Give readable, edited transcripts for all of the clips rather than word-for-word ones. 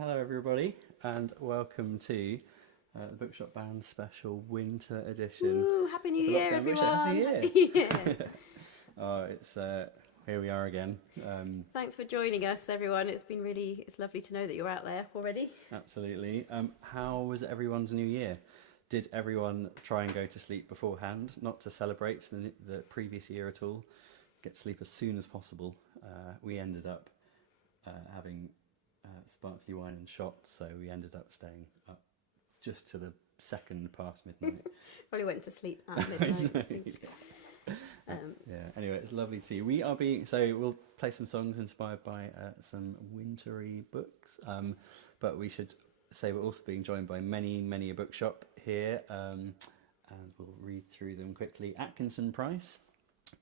Hello everybody and welcome to the Bookshop Band special winter edition. Ooh, Happy New Year everyone! Happy Year! Yeah. Oh, it's here we are again. Thanks for joining us everyone. It's lovely to know that you're out there already. Absolutely. How was everyone's New Year? Did everyone try and go to sleep beforehand, not to celebrate the previous year at all? Get to sleep as soon as possible. We ended up having sparkly wine and shots, so we ended up staying up just to the second past midnight. Probably went to sleep at midnight. Yeah, anyway, it's lovely to see you. We'll play some songs inspired by some wintry books, but we should say we're also being joined by many a bookshop here, and we'll read through them quickly. Atkinson Price,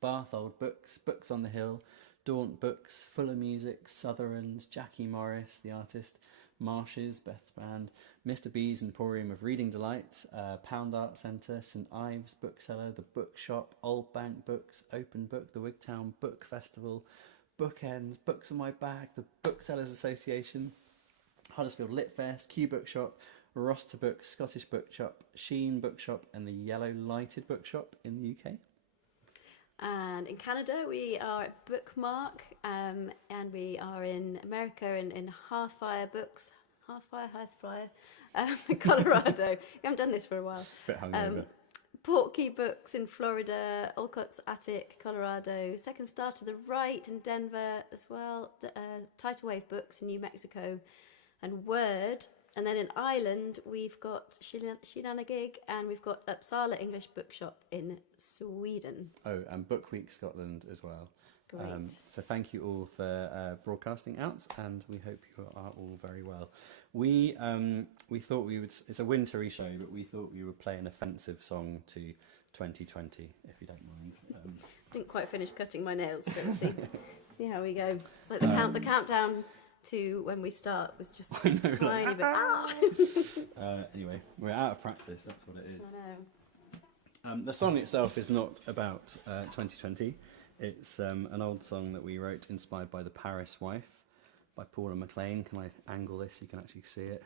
Bath Old Books, Books on the Hill, Daunt Books, Fuller Music, Sutherland's, Jackie Morris, the artist, Marsh's, Beth's Band, Mr. B's Emporium of Reading Delights, Pound Art Centre, St Ives Bookseller, The Bookshop, Old Bank Books, Open Book, the Wigtown Book Festival, Bookends, Books on My Back, the Booksellers Association, Huddersfield Lit Fest, Q Bookshop, Roster Books, Scottish Bookshop, Sheen Bookshop and the Yellow Lighted Bookshop in the UK. And in Canada we are at Bookmark, and we are in America in Hearthfire Books, Colorado. We haven't done this for a while. Bit hungover. Portkey Books in Florida, Olcott's Attic, Colorado, Second Star to the Right in Denver as well, Tidal Wave Books in New Mexico, and Word. And then in Ireland, we've got Shenanigig, and we've got Uppsala English Bookshop in Sweden. Oh, and Book Week Scotland as well. Great. So thank you all for broadcasting out, and we hope you are all very well. We thought we would. It's a wintry show, but we thought we would play an offensive song to 2020, if you don't mind. Didn't quite finish cutting my nails, but we'll see how we go. It's like the countdown to when we start was just a tiny bit. Anyway, we're out of practice. That's what it is. I know. The song itself is not about 2020. It's an old song that we wrote inspired by The Paris Wife by Paula McLean. Can I angle this so you can actually see it?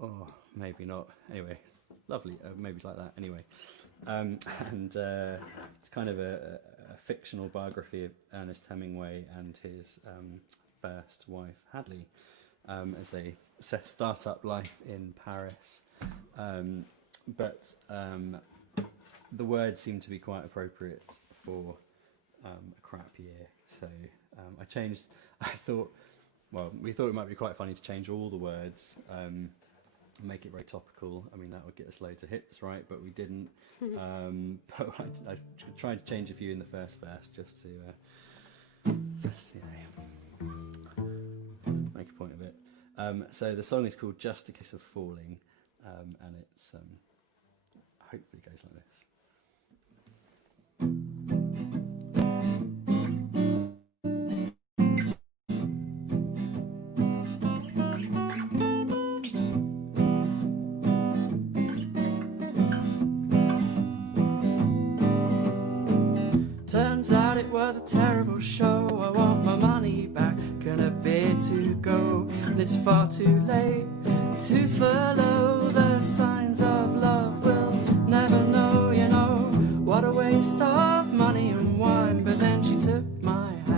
Oh, maybe not. Anyway, it's lovely. Maybe like that. Anyway. It's kind of a fictional biography of Ernest Hemingway and his first wife, Hadley, as they start up life in Paris. But the words seem to be quite appropriate for a crap year. So we thought it might be quite funny to change all the words, make it very topical. I mean, that would get us loads of hits, right? But we didn't. But I tried to change a few in the first verse just to make a point of it. So the song is called Just a Kiss of Falling, and it's hopefully goes like this. Turns out it was a terrible show. I want my money back, gonna bid to go. And it's far too late to follow the signs of love. We'll never know, you know, what a waste of money and wine. But then she took my hand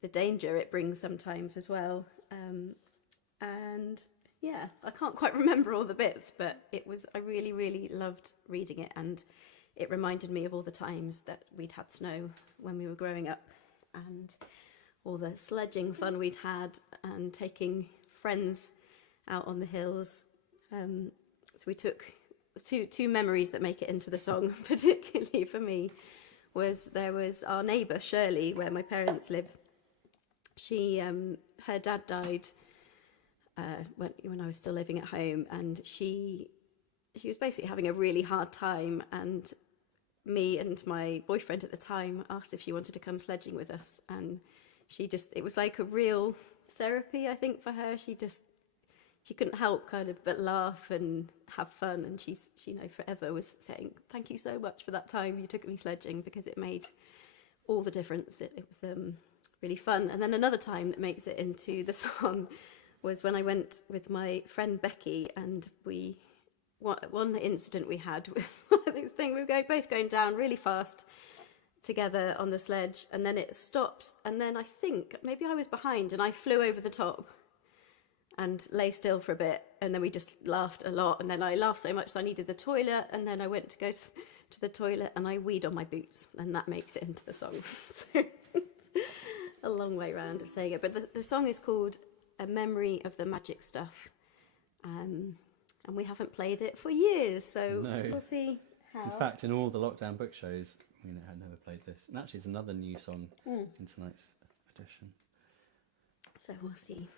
the danger it brings sometimes as well. And yeah, I can't quite remember all the bits, but I really, really loved reading it, and it reminded me of all the times that we'd had snow when we were growing up, and all the sledging fun we'd had, and taking friends out on the hills. So we took two memories that make it into the song, particularly for me, there was our neighbour Shirley, where my parents live. Her dad died when I was still living at home, and she was basically having a really hard time, and me and my boyfriend at the time asked if she wanted to come sledging with us, and it was like a real therapy, I think, for her. She couldn't help kind of but laugh and have fun, and she forever was saying, "Thank you so much for that time you took me sledging," because it made all the difference. It was really fun. And then another time that makes it into the song was when I went with my friend Becky, and one incident we had was this thing, we were both going down really fast together on the sledge, and then it stopped, and then I think maybe I was behind and I flew over the top and lay still for a bit, and then we just laughed a lot, and then I laughed so much that I needed the toilet, and then I went to go to the toilet and I weed on my boots, and that makes it into the song. So a long way round of saying it, but the song is called A Memory of the Magic Stuff, and we haven't played it for years, so we'll see how. In fact, in all the lockdown book shows, I had never played this, and actually it's another new song in tonight's edition. So we'll see.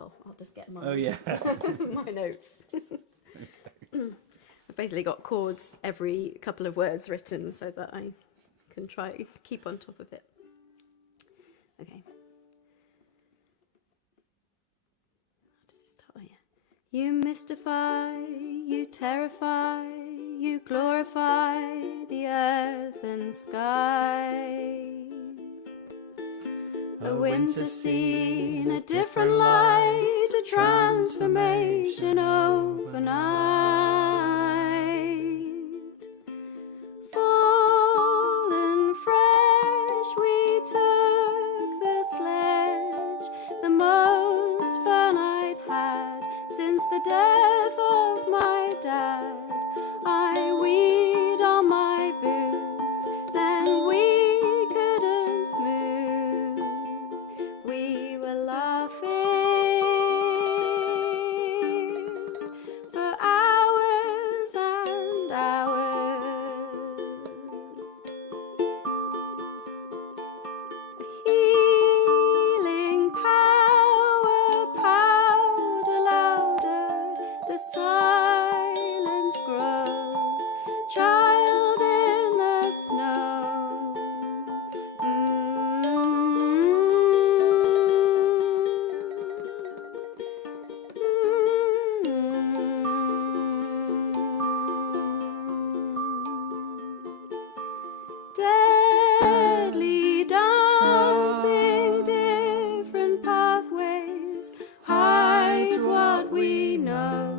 Oh, I'll just get my my notes. I've basically got chords every couple of words written so that I can try keep on top of it. Okay. How does it start? Oh, yeah. You mystify, you terrify, you glorify the earth and sky. A winter scene, a different light, a transformation overnight. Full and fresh we took the sledge, the most fun I'd had since the death of my dad. I weed on my boots, then we couldn't move. We were laughing for hours and hours. A healing power powder louder, the silence grows, child in the snow. Deadly dancing, different pathways hides what we know,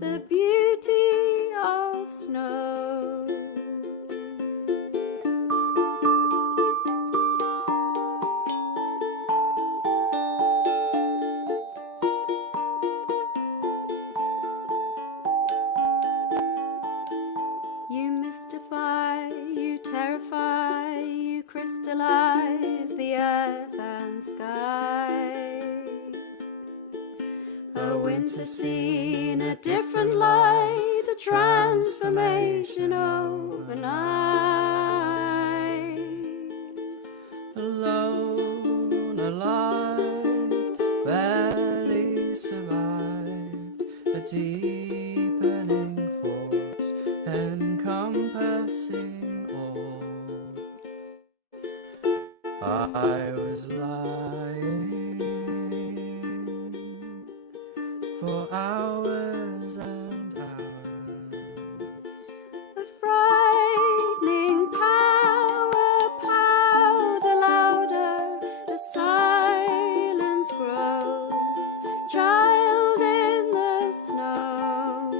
the beauty of snow. You mystify, you terrify, you crystallize the earth and sky. A winter scene, a different light, a transformation overnight. Alone, alive, barely survived, a deepening force encompassing all. I was lying for hours and hours. A frightening power powder louder, the silence grows, child in the snow.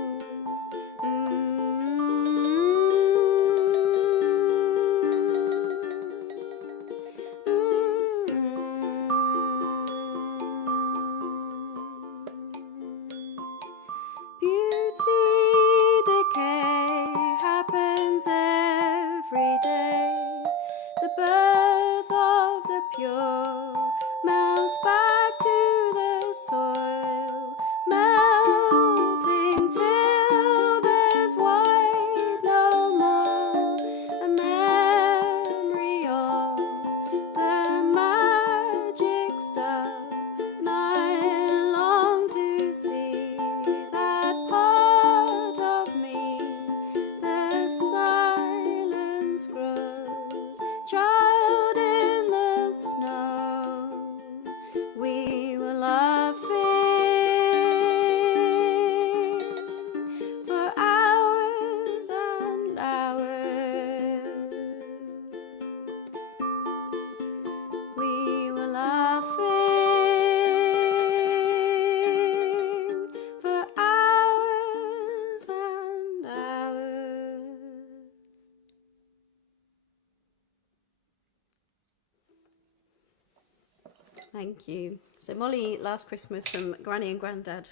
Thank you. So Molly, last Christmas from Granny and Grandad,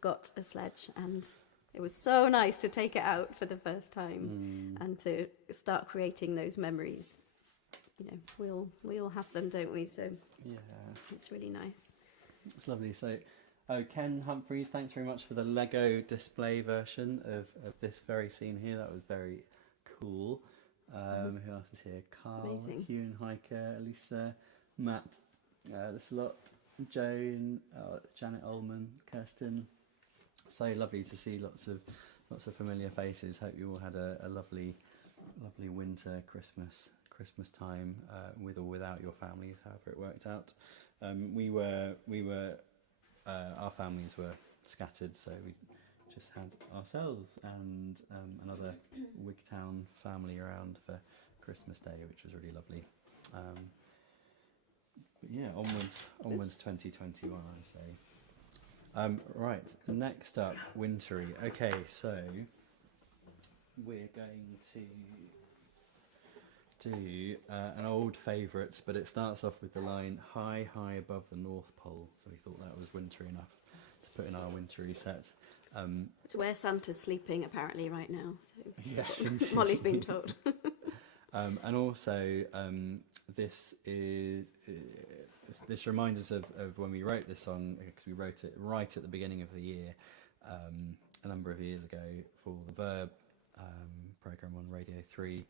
got a sledge, and it was so nice to take it out for the first time and to start creating those memories. You know, we all have them, don't we? So Yeah. it's really nice. It's lovely. So, Ken Humphreys, thanks very much for the Lego display version of this very scene here. That was very cool. Who else is here? Carl, Amazing. Hugh and Hiker, Elisa, Matt, the Slot, Joan, Janet Ullman, Kirsten. So lovely to see lots of familiar faces. Hope you all had a lovely winter Christmas time with or without your families, however it worked out. Our families were scattered, so we just had ourselves and another Wigtown family around for Christmas Day, which was really lovely. But yeah, onwards 2021, I say. Right, next up, wintery. Okay, so we're going to do an old favourite, but it starts off with the line "High, high above the North Pole." So we thought that was wintry enough to put in our wintry set. It's where Santa's sleeping apparently right now. So Yes, indeed. Molly's been told. And also, this reminds us of when we wrote this song, because we wrote it right at the beginning of the year, a number of years ago, for the Verb programme on Radio 3.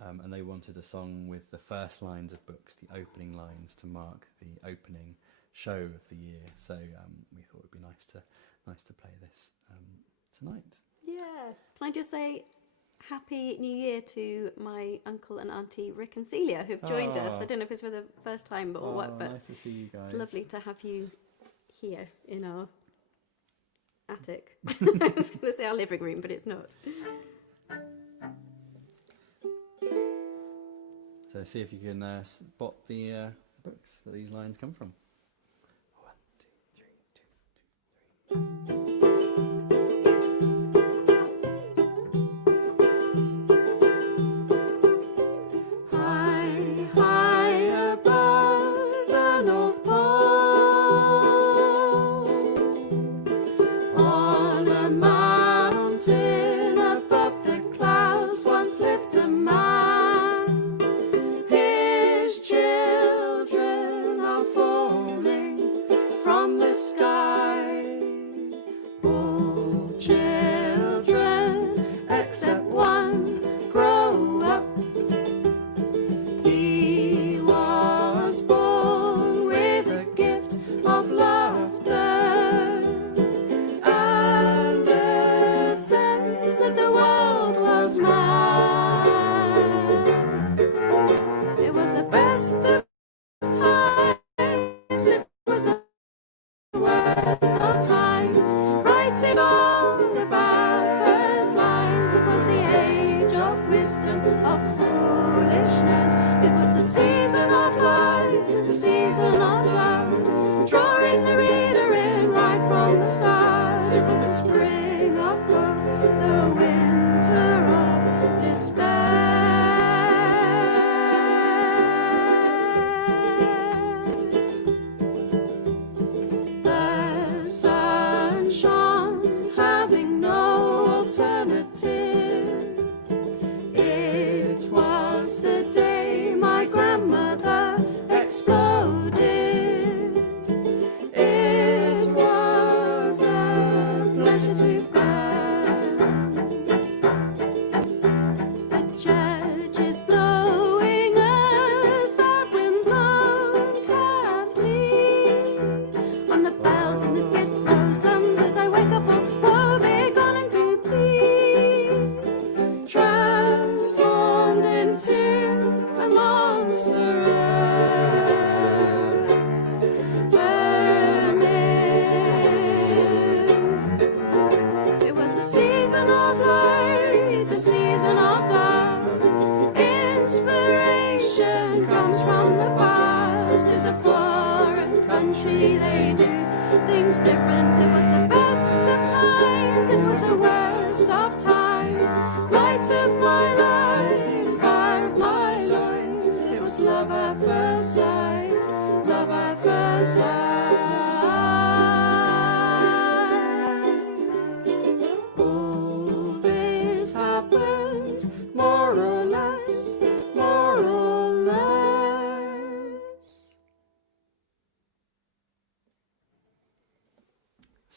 And they wanted a song with the first lines of books, the opening lines, to mark the opening show of the year. So we thought it would be nice to play this tonight. Yeah. Can I just say Happy New Year to my uncle and auntie Rick and Celia, who've joined us. I don't know if it's for the first time or what, but nice to see you guys. it's lovely to have you here in our attic. I was going to say our living room, but it's not. So see if you can spot the books that these lines come from. 1, 2, 3, 2, 3.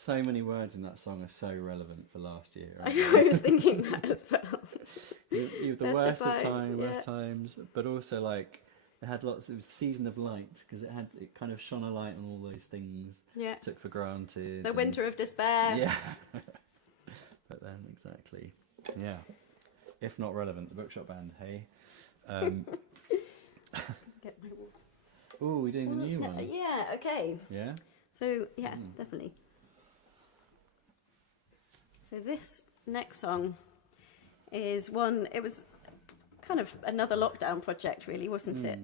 so many words in that song are so relevant for last year. I know, I was thinking that as well. The Best worst of of times, time, yeah. worst times, but also like it had lots. It was season of light because it kind of shone a light on all those things Yeah. took for granted. The and- winter of despair. Yeah. But then exactly, yeah. If not relevant, the Bookshop Band. Hey. Get my water. Oh, we're doing the Well, new that's one. Yeah, okay. Yeah. So, yeah, definitely. So this next song is one, it was kind of another lockdown project, really, wasn't it?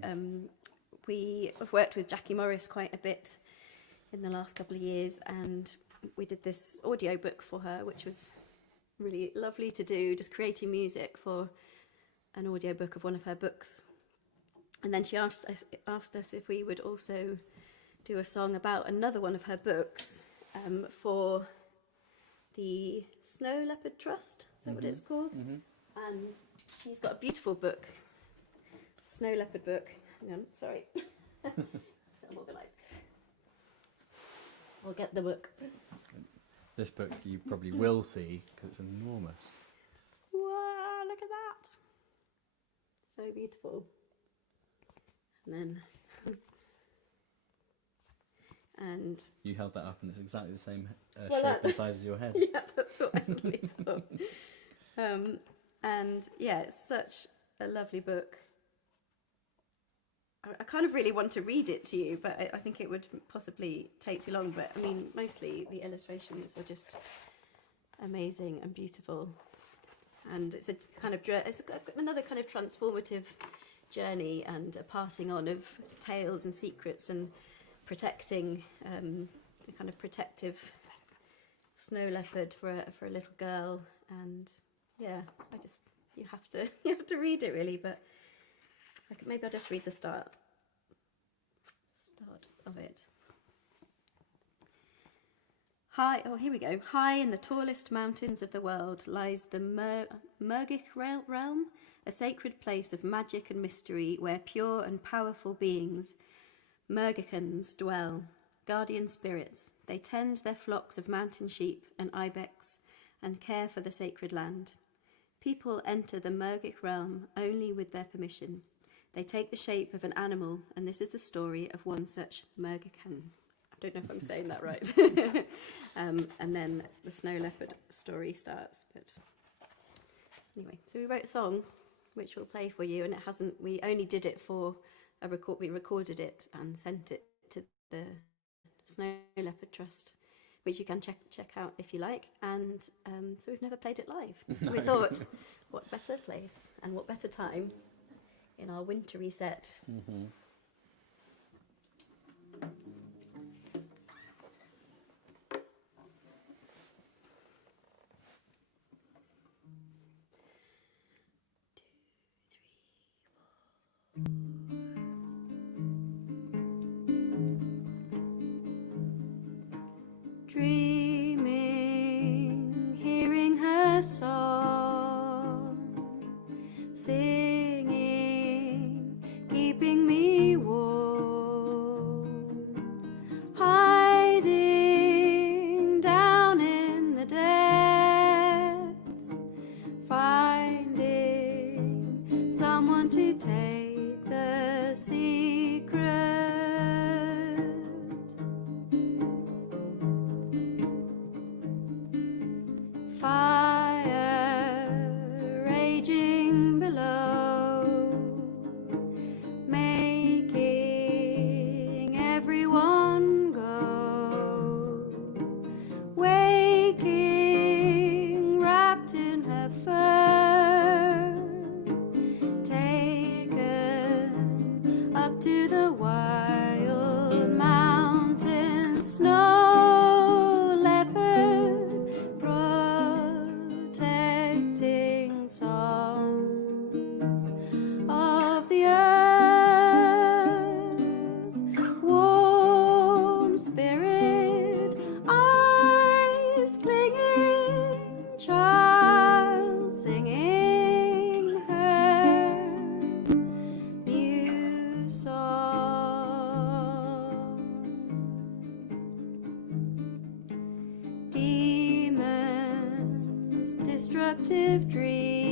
We have worked with Jackie Morris quite a bit in the last couple of years, and we did this audiobook for her, which was really lovely to do, just creating music for an audiobook of one of her books. And then she asked us if we would also do a song about another one of her books for the Snow Leopard Trust. Is that what it's called? And she's got a beautiful book, Snow Leopard book. Hang on, sorry. So I'm organised. I'll get the book. This book you probably will see because it's enormous. Wow, look at that. So beautiful. And then... and... You held that up and it's exactly the same Well, shape and size as your head. Yeah, that's what I suddenly thought. And yeah, it's such a lovely book. I kind of really want to read it to you, but I think it would possibly take too long. But I mean, mostly the illustrations are just amazing and beautiful. And it's a kind of another kind of transformative journey and a passing on of tales and secrets and protecting a kind of protective snow leopard for a little girl. And yeah, you have to read it really, but maybe I'll just read the start of it. Here we go. High in the tallest mountains of the world lies the Murgic realm, a sacred place of magic and mystery where pure and powerful beings, Murgicans, dwell, guardian spirits. They tend their flocks of mountain sheep and ibex and care for the sacred land. People enter the Murgic realm only with their permission. They take the shape of an animal, and this is the story of one such Murgican. I don't know if I'm saying that right. And then the snow leopard story starts. But anyway, so we wrote a song, which we'll play for you, and we only did it for a record. We recorded it and sent it to the Snow Leopard Trust, which you can check out if you like. And so we've never played it live. So we thought, what better place and what better time in our wintry set. Dreaming, hearing her song, singing, keeping me warm, hiding down in the depths, finding someone to take the secret. Fire raging below, making everyone go, waking wrapped in her fur, taken up to the wild mountain snow leopard brother. destructive dreams.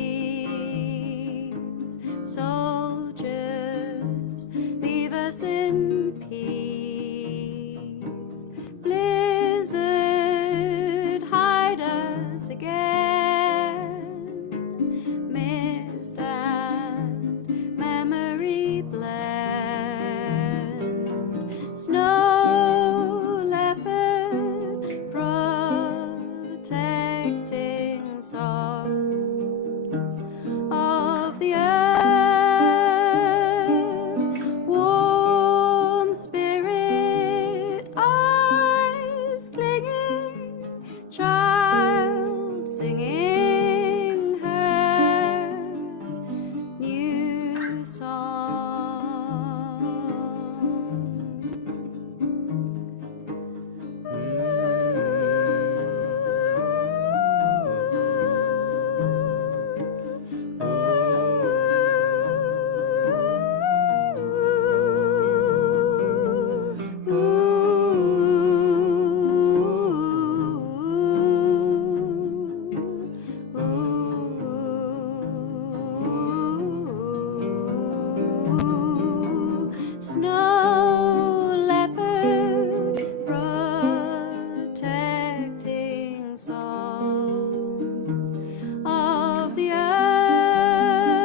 Soldiers, leave us in peace. Blizzard, hide us again. Mist and memory blend. Snow leopard, protecting songs of the earth. Warm spirit, eyes clinging, child singing her new song. Snow leopard, protecting songs of the earth.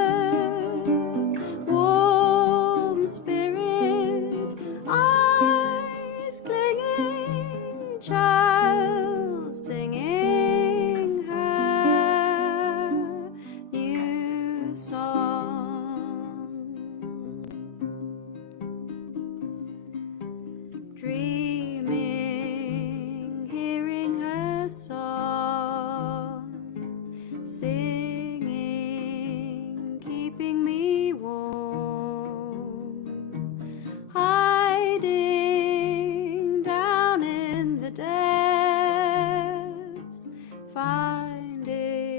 Warm spirit, eyes clinging, child singing her new song. Dreaming, hearing her song, singing, keeping me warm, hiding down in the depths, finding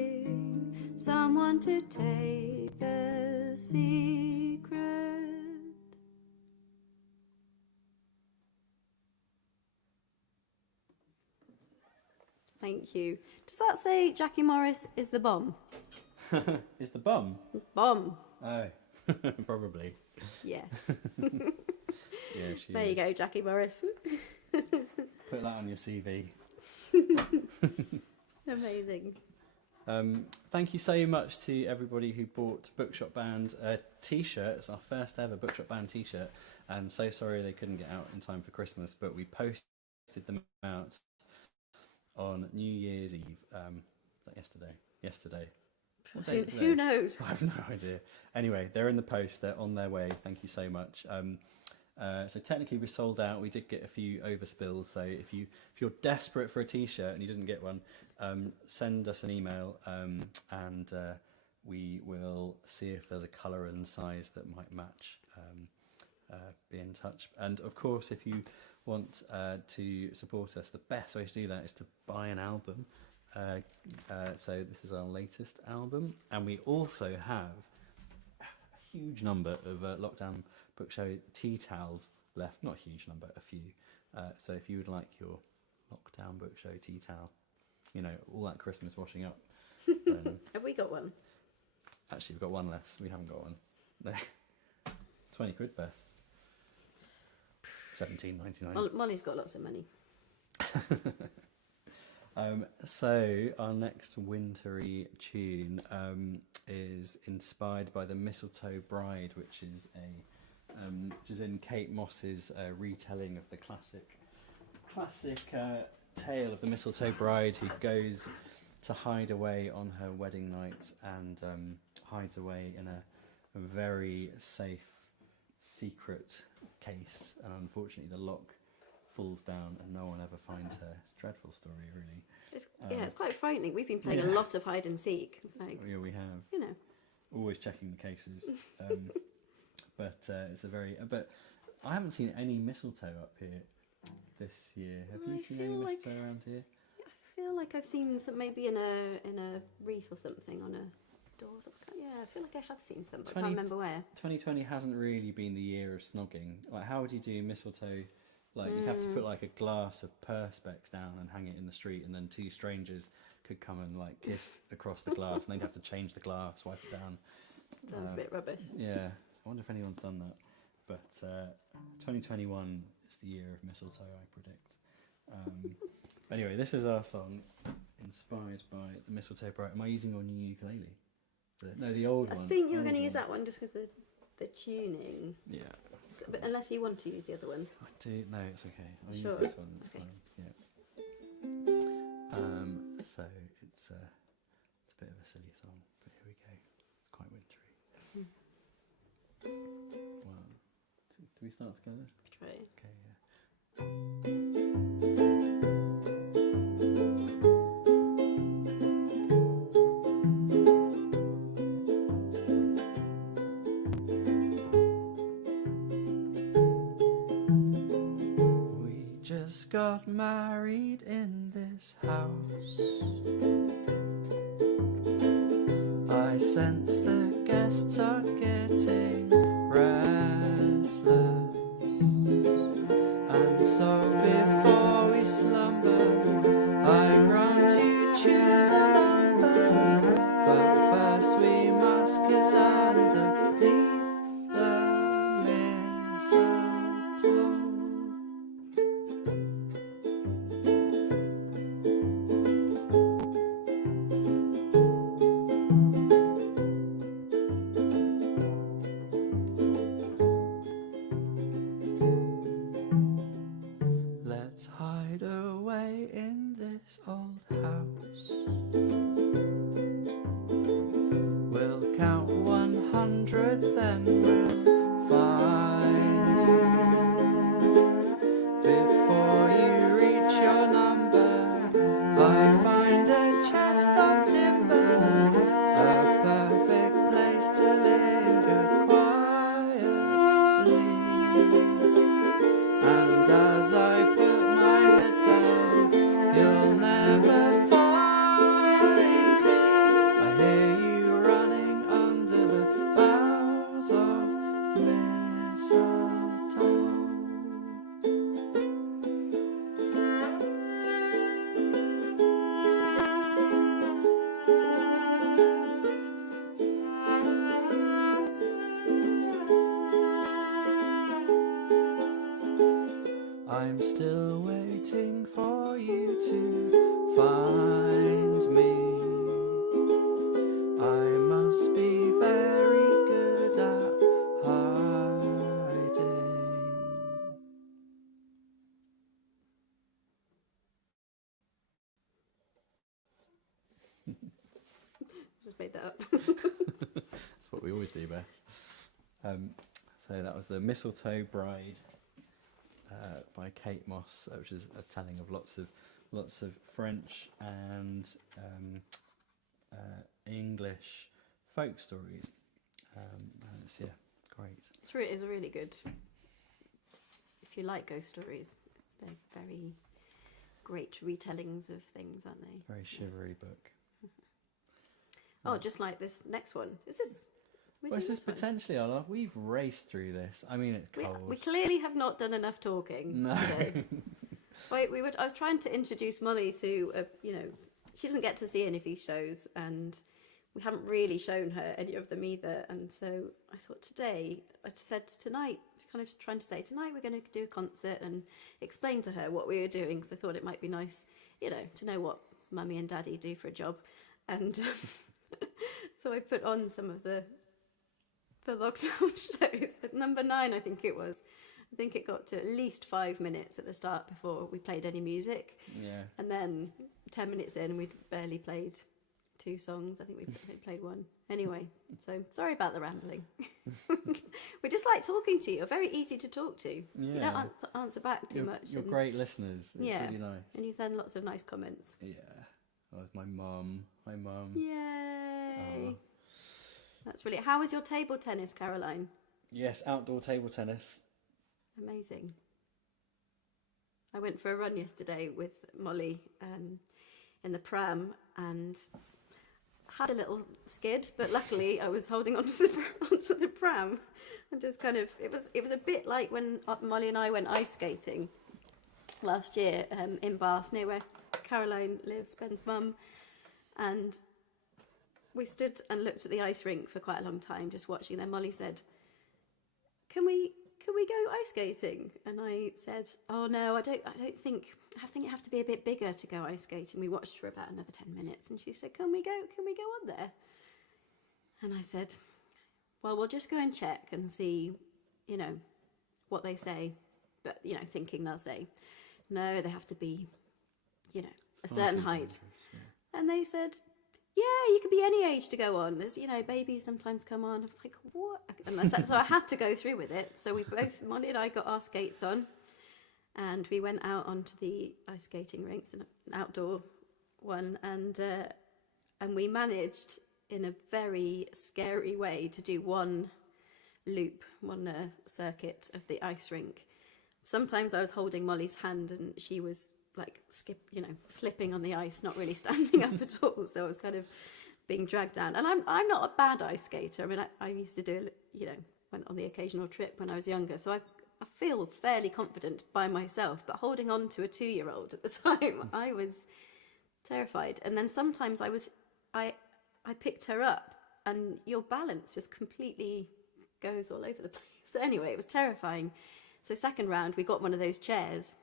someone to take the secret. Thank you. Does that say Jackie Morris is the bomb? Is the bum? Bomb. Oh, probably. Yes. Yeah, she There is. you go, Jackie Morris. Put that on your CV. Amazing. Thank you so much to everybody who bought Bookshop Band t-shirt. It's our first ever Bookshop Band t-shirt, and so sorry they couldn't get out in time for Christmas, but we posted them out on New Year's Eve. Like yesterday. What day is it today? Who knows? I have no idea. Anyway, they're in the post. They're on their way. Thank you so much. So technically we sold out. We did get a few overspills. So if you're desperate for a t-shirt and you didn't get one, send us an email and we will see if there's a colour and size that might match. Be in touch. And of course, if you want to support us, the best way to do that is to buy an album. So this is our latest album, and we also have a huge number of Lockdown Book Show tea towels left. Not a huge number, a few. So if you would like your Lockdown Book Show tea towel, you know, all that Christmas washing up. Then Have we got one? actually, we've got one less. We haven't got one. No. 20 quid, Beth. 17.99. Molly's got lots of money. So our next wintry tune is inspired by the Mistletoe Bride, which is in Kate Moss's retelling of the classic tale of the Mistletoe Bride who goes to hide away on her wedding night and hides away in a very safe, secret case, and unfortunately the lock falls down and no one ever finds her. It's a dreadful story, really. It's quite frightening. We've been playing a lot of hide and seek. It's like, Yeah, we have. you know. Always checking the cases. But it's a very... But I haven't seen any mistletoe up here this year. Have you seen any mistletoe around here? I feel like I've seen some, maybe in a wreath or something on a door. Yeah, I feel like I have seen some, but I can't remember where. 2020 hasn't really been the year of snogging. Like, how would you do mistletoe? Like, you'd have to put like a glass of perspex down and hang it in the street, and then two strangers could come and like kiss across the glass, and they'd have to change the glass, wipe it down. Sounds a bit rubbish. Yeah, I wonder if anyone's done that. But 2021 is the year of mistletoe, I predict. Anyway, this is our song, inspired by the Mistletoe Bride. Am I using your new ukulele? The old one. I think you were going to use that one just because the tuning. Yeah. But unless you want to use the other one. I do. No, it's okay. I'll Sure. use this one. It's Okay. fine. Yeah. So it's a bit of a silly song, but here we go. It's quite wintry. One, two. Do we start together? Try it. Okay. Yeah. Got married in this house. I sense the guests are getting restless, and so before we slumber, I grant you choose a number, but first we must kiss underneath the mistletoe. Hide away in this old house. We'll count 100, then we'll find you. Before you reach your number, I find a chest of timber, a perfect place to linger quietly. And as I put my head down, you'll never find me. I hear you running under the boughs of mistletoe. I'm still waiting for you to find me. I must be very good at hiding. Just made that up. That's what we always do, Beth. So that was the Mistletoe Bride by Kate Moss, which is a telling of lots of French and English folk stories. And it's great. It's really good. If you like ghost stories, they're very great retellings of things, aren't they? Very shivery book. Oh, just like this next one. Is this? Well, this is potentially our last. We've raced through this. I mean, it's cold. We clearly have not done enough talking today. I was trying to introduce Molly to, she doesn't get to see any of these shows, and we haven't really shown her any of them either. And so I thought tonight, kind of trying to say tonight we're going to do a concert and explain to her what we were doing, because I thought it might be nice, to know what Mummy and Daddy do for a job. And so I put on some of the lockdown shows. At number 9, I think it was. I think it got to at least 5 minutes at the start before we played any music. Yeah. And then 10 minutes in, we'd barely played 2 songs. I think we played 1. Anyway, so sorry about the rambling. We just like talking to you. You're very easy to talk to. Yeah. You don't answer back too much. You're great listeners. It's really nice. And you send lots of nice comments. Yeah. Oh, with my mum. Hi, Mum. Yay. Oh. That's really... How was your table tennis, Caroline? Yes, outdoor table tennis. Amazing. I went for a run yesterday with Molly in the pram and had a little skid, but luckily I was holding onto the pram and just kind of... It was a bit like when Molly and I went ice skating last year in Bath, near where Caroline lives, Ben's mum. And we stood and looked at the ice rink for quite a long time, just watching. Then Molly said, can we go ice skating? And I said, oh no, I think you have to be a bit bigger to go ice skating. We watched for about another 10 minutes, and she said, can we go on there? And I said, well, we'll just go and check and see, what they say. But, thinking they'll say, no, they have to be, a certain height. Yeah. And they said, yeah, you could be any age to go on. There's, babies sometimes come on. I was like, what? And so I had to go through with it. So Molly and I got our skates on, and we went out onto the ice skating rinks, an outdoor one, and we managed in a very scary way to do one loop, one circuit of the ice rink. Sometimes I was holding Molly's hand and she was like slipping on the ice, not really standing up at all. So I was kind of being dragged down. And I'm not a bad ice skater. I mean, I used to do, went on the occasional trip when I was younger. So I feel fairly confident by myself. But holding on to a 2-year-old at the time, I was terrified. And then sometimes I picked her up and your balance just completely goes all over the place. So anyway, it was terrifying. So second round, we got one of those chairs,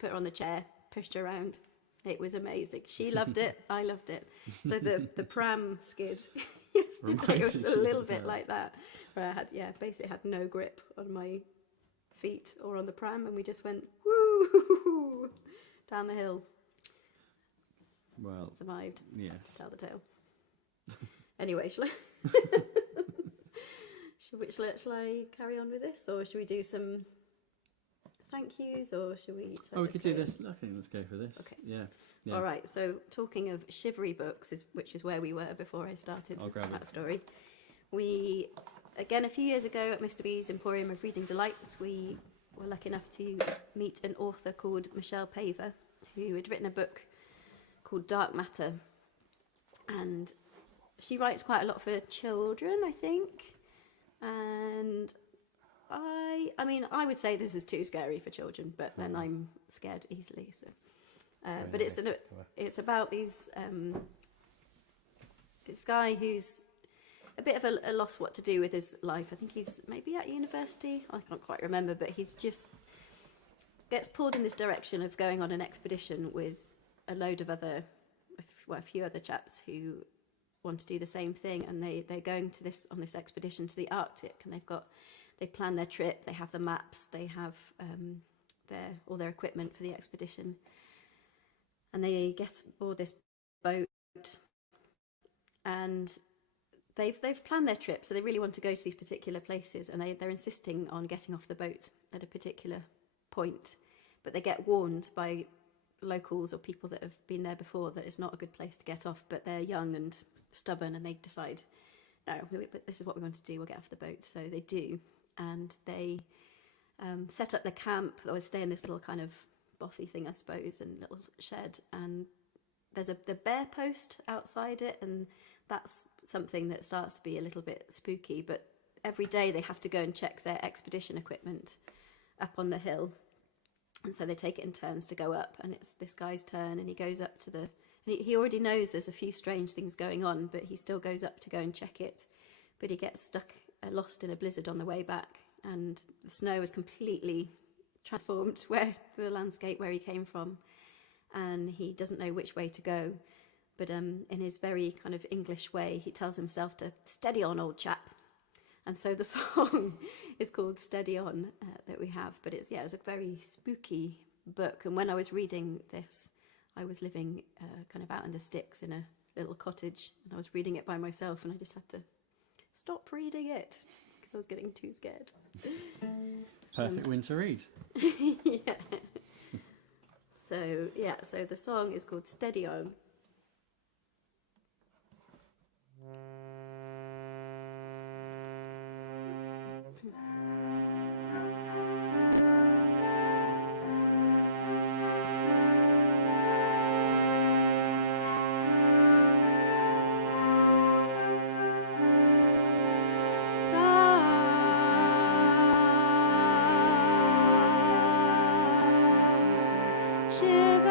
put her on the chair, pushed her around. It was amazing. She loved it. I loved it. So the pram skid yesterday was a little bit like that, where I basically had no grip on my feet or on the pram, and we just went woo down the hill. Well, survived. Yes. Tell the tale. Anyway, shall I carry on with this, or should we do some thank yous, or should we? We could do this. I think let's go for this. Okay. Yeah. All right. So talking of shivery books, which is where we were before I started that story. We, again, a few years ago at Mr. B's Emporium of Reading Delights, we were lucky enough to meet an author called Michelle Paver, who had written a book called Dark Matter, and she writes quite a lot for children, I think. And I would say this is too scary for children, but then I'm scared easily. So, but it's about this guy who's a bit of a loss what to do with his life. I think he's maybe at university. I can't quite remember, but he's just gets pulled in this direction of going on an expedition with a load of a few other chaps who want to do the same thing, and they're going on this expedition to the Arctic, and they plan their trip, they have the maps, they have all their equipment for the expedition, and they get aboard this boat, and they've planned their trip, so they really want to go to these particular places, and they're insisting on getting off the boat at a particular point, but they get warned by locals or people that have been there before that it's not a good place to get off, but they're young and stubborn, and they decide, no, but this is what we want to do, we'll get off the boat. So they do, and they set up the camp, or stay in this little kind of bothy thing, I suppose, and little shed, and there's the bear post outside it, and that's something that starts to be a little bit spooky. But every day they have to go and check their expedition equipment up on the hill, and so they take it in turns to go up, and it's this guy's turn, and he goes up to and he already knows there's a few strange things going on, but he still goes up to go and check it, but he gets lost in a blizzard on the way back, and the snow is completely transformed the landscape where he came from, and he doesn't know which way to go, but in his very kind of English way, he tells himself to steady on, old chap. And so the song is called Steady On, that we have, but it's a very spooky book. And when I was reading this, I was living kind of out in the sticks in a little cottage, and I was reading it by myself, and I just had to stop reading it because I was getting too scared. Perfect winter read. Yeah. So the song is called Steady On. Shiver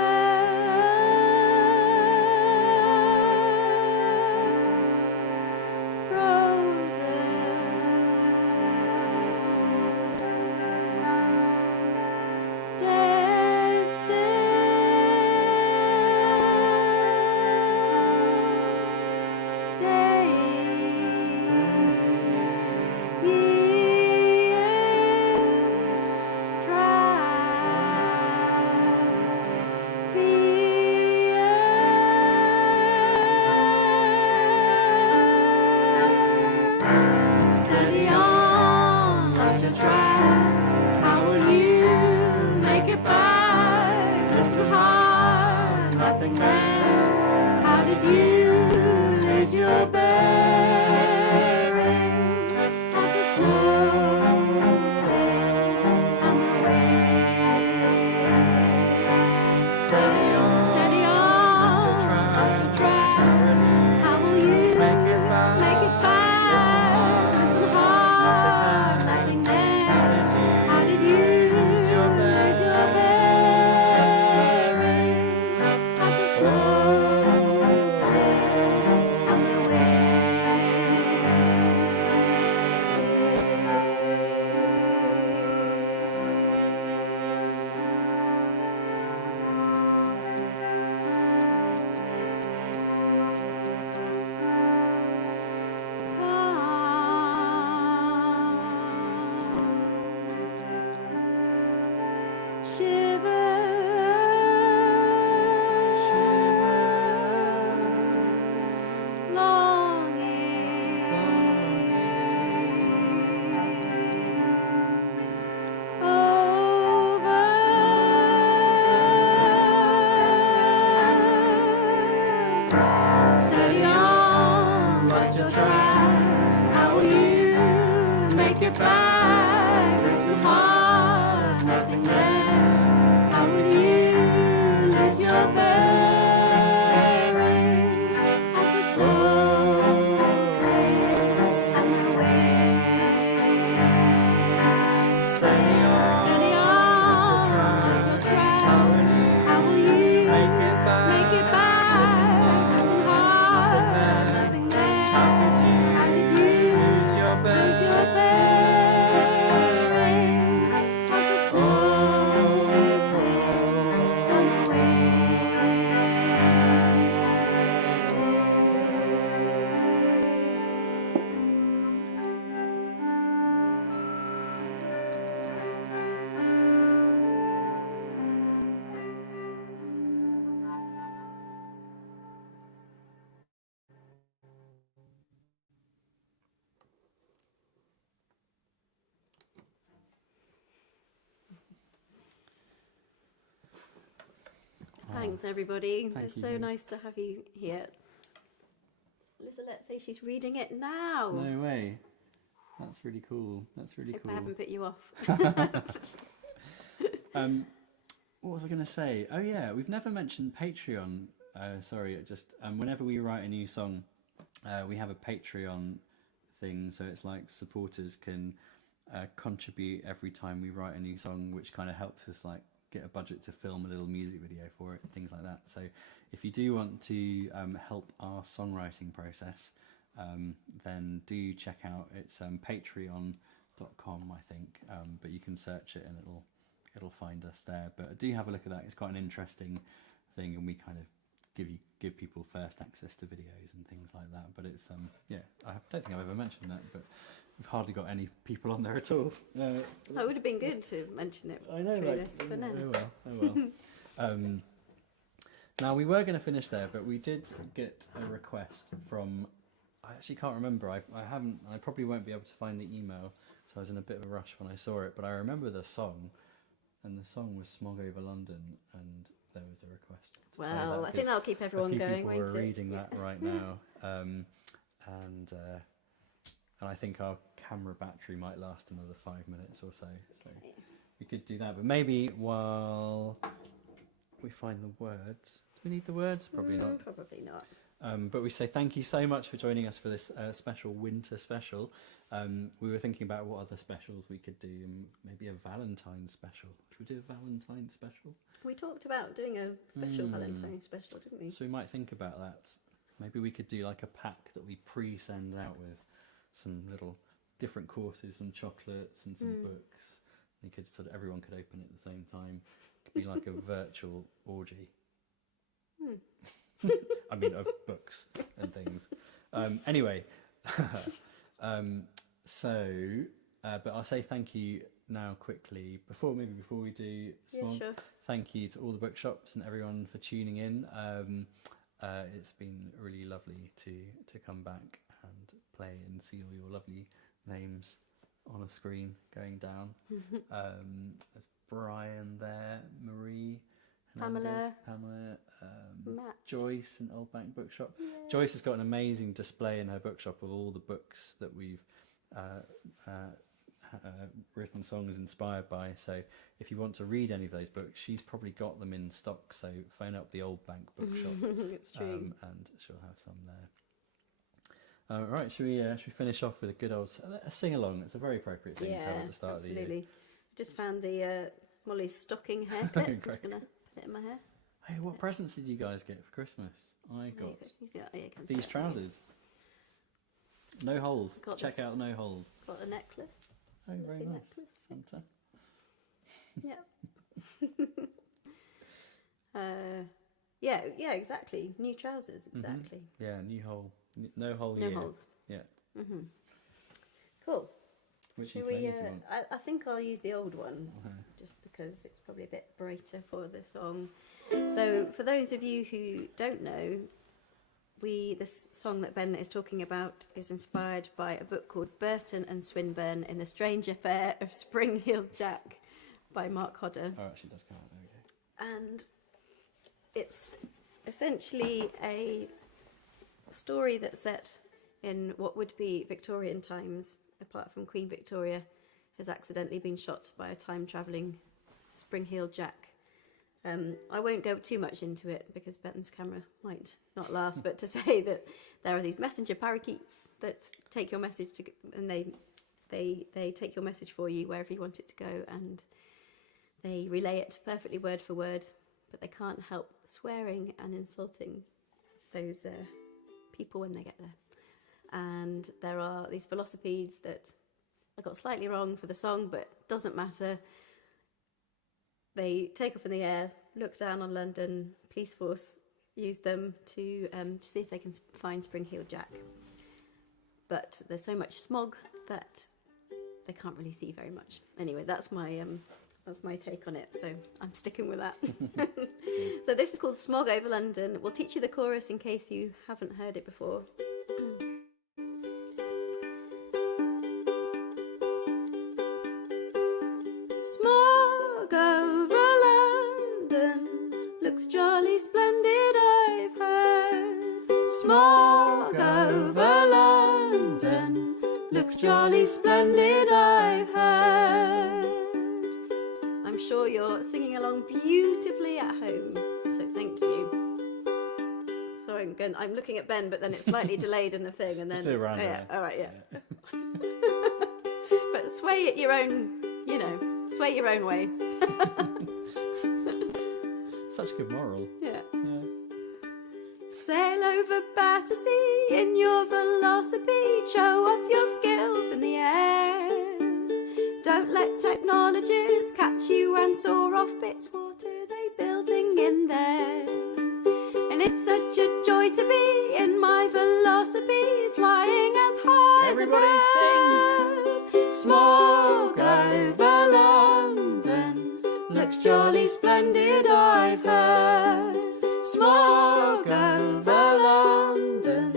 Thanks, everybody. Thank It's you, so Lily. nice to have you here. Lisa, let's say she's reading it now. No way. That's really cool. That's really Hope cool. I haven't put you off. What was I going to say? Oh yeah, we've never mentioned Patreon. Sorry, it just whenever we write a new song, we have a Patreon thing. So it's like supporters can contribute every time we write a new song, which kind of helps us like get a budget to film a little music video for it, things like that. So if you do want to help our songwriting process, then do check out, it's patreon.com I think, but you can search it and it'll find us there. But do have a look at that. It's quite an interesting thing, and we kind of give people first access to videos and things like that. But it's yeah, I don't think I've ever mentioned that, but we've hardly got any people on there at all. It would have been good to mention it I know, through like, this, but no. oh well. Now we were going to finish there, but we did get a request from. I actually can't remember. I probably won't be able to find the email, so I was in a bit of a rush when I saw it. But I remember the song, and the song was "Smog Over London," and there was a request. Well, I think that'll keep everyone going, people won't are it? reading that right now, and I think our camera battery might last another 5 minutes or so. So we could do that, but maybe while we find the words. Do we need the words? Probably not. Probably not. But we say thank you so much for joining us for this special winter special. We were thinking about what other specials we could do, and maybe a Valentine's special. Should we do a Valentine's special? We talked about doing a special Valentine's special, didn't we? So we might think about that. Maybe we could do like a pack that we pre-send out with some little different courses, some chocolates and some books. You could everyone could open it at the same time. It could be like a virtual orgy. I mean, of books and things. Anyway, but I'll say thank you now quickly before we do Smog. Yeah, sure. Thank you to all the bookshops and everyone for tuning in. It's been really lovely to come back and play and see all your lovely names on a screen going down. There's Brian there, Marie, Hernandez, Pamela, Matt. Joyce and Old Bank Bookshop. Yeah. Joyce has got an amazing display in her bookshop of all the books that we've written songs inspired by. So if you want to read any of those books, she's probably got them in stock. So phone up the Old Bank Bookshop. It's true. And she'll have some there. Right, should we finish off with a good old sing along? It's a very appropriate thing to have at the start of the year. Just found the Molly's stocking haircut. I'm just gonna put it in my hair. Hey, what presents did you guys get for Christmas? I got these trousers. No holes. Check out No Holes. Got a necklace. Oh, very nice. Necklace. Yeah. Yeah, exactly. New trousers, exactly. Yeah, no hole No year. holes. Yeah. Cool. Which Should you play we? if you want. I think I'll use the old one, Okay. just because it's probably a bit brighter for the song. So, for those of you who don't know, this song that Ben is talking about is inspired by a book called Burton and Swinburne in the Strange Affair of Spring-Heeled Jack by Mark Hodder. Oh, it actually does come out. There we go. And it's essentially a story that's set in what would be Victorian times, apart from Queen Victoria has accidentally been shot by a time-travelling spring-heeled jack. I won't go too much into it because Ben's camera might not last, but to say that there are these messenger parakeets that take your message and they take your message for you wherever you want it to go, and they relay it perfectly word for word, but they can't help swearing and insulting those people when they get there. And there are these velocipedes that I got slightly wrong for the song, but doesn't matter. They take off in the air, look down on London, police force use them to see if they can find Spring-Heeled Jack. But there's so much smog that they can't really see very much. Anyway, that's my take on it, so I'm sticking with that. So this is called Smog Over London. We'll teach you the chorus in case you haven't heard it before. Smog over London, looks jolly splendid, I've heard. Smog over London looks jolly splendid, I've heard. I'm sure you're singing along beautifully at home, so thank you. Sorry, I'm looking at Ben, but then it's slightly delayed in the thing, and then Still around all right, yeah. But sway it your own, sway your own way. Such a good moral. Yeah. Yeah. Sail over Battersea in your velocipede, show off your skills in the air. Don't let technologists catch you and soar off bits. What are they building in there? And it's such a joy to be in my velocipede, flying as high Everybody as a bird. Smog over London looks jolly splendid, I've heard. Smog over London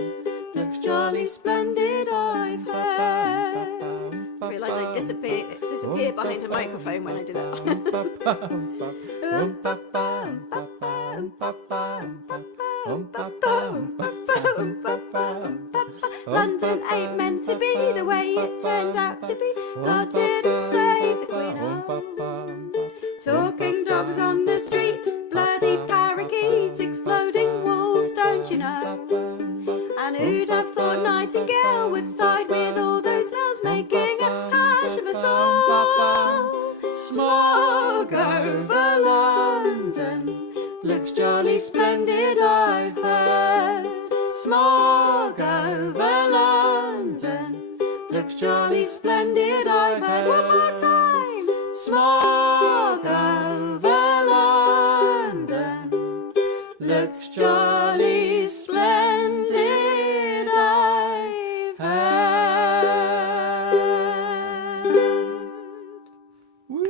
looks jolly splendid, I've heard. I realise I disappear behind a microphone when I do that. London ain't meant to be the way it turned out to be. God didn't save the Queen. Oh. Talking dogs on the street, bloody parakeets, exploding wolves, don't you know? And who'd have thought Nightingale would side with all those males, making a hash of us all? Smog over London looks jolly splendid, I've heard. Smog over London looks jolly splendid, I've heard. One more time. Smog over London looks jolly splendid, I've heard. Woo!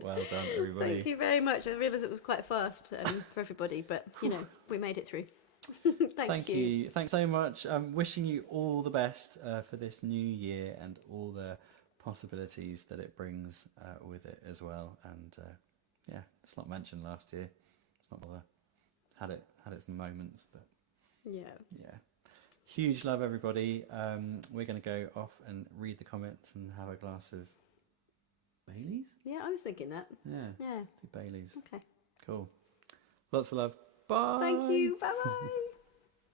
Well done, everybody. Thank you very much. I realised it was quite fast for everybody, but we made it through. Thank you. Thanks so much. I'm wishing you all the best for this new year and all the possibilities that it brings with it as well. And it's not mentioned last year. It's not had its moments, but yeah. Huge love, everybody. We're going to go off and read the comments and have a glass of Baileys. Yeah, I was thinking that. Yeah. Baileys. Okay. Cool. Lots of love. Bye. Thank you. Bye bye.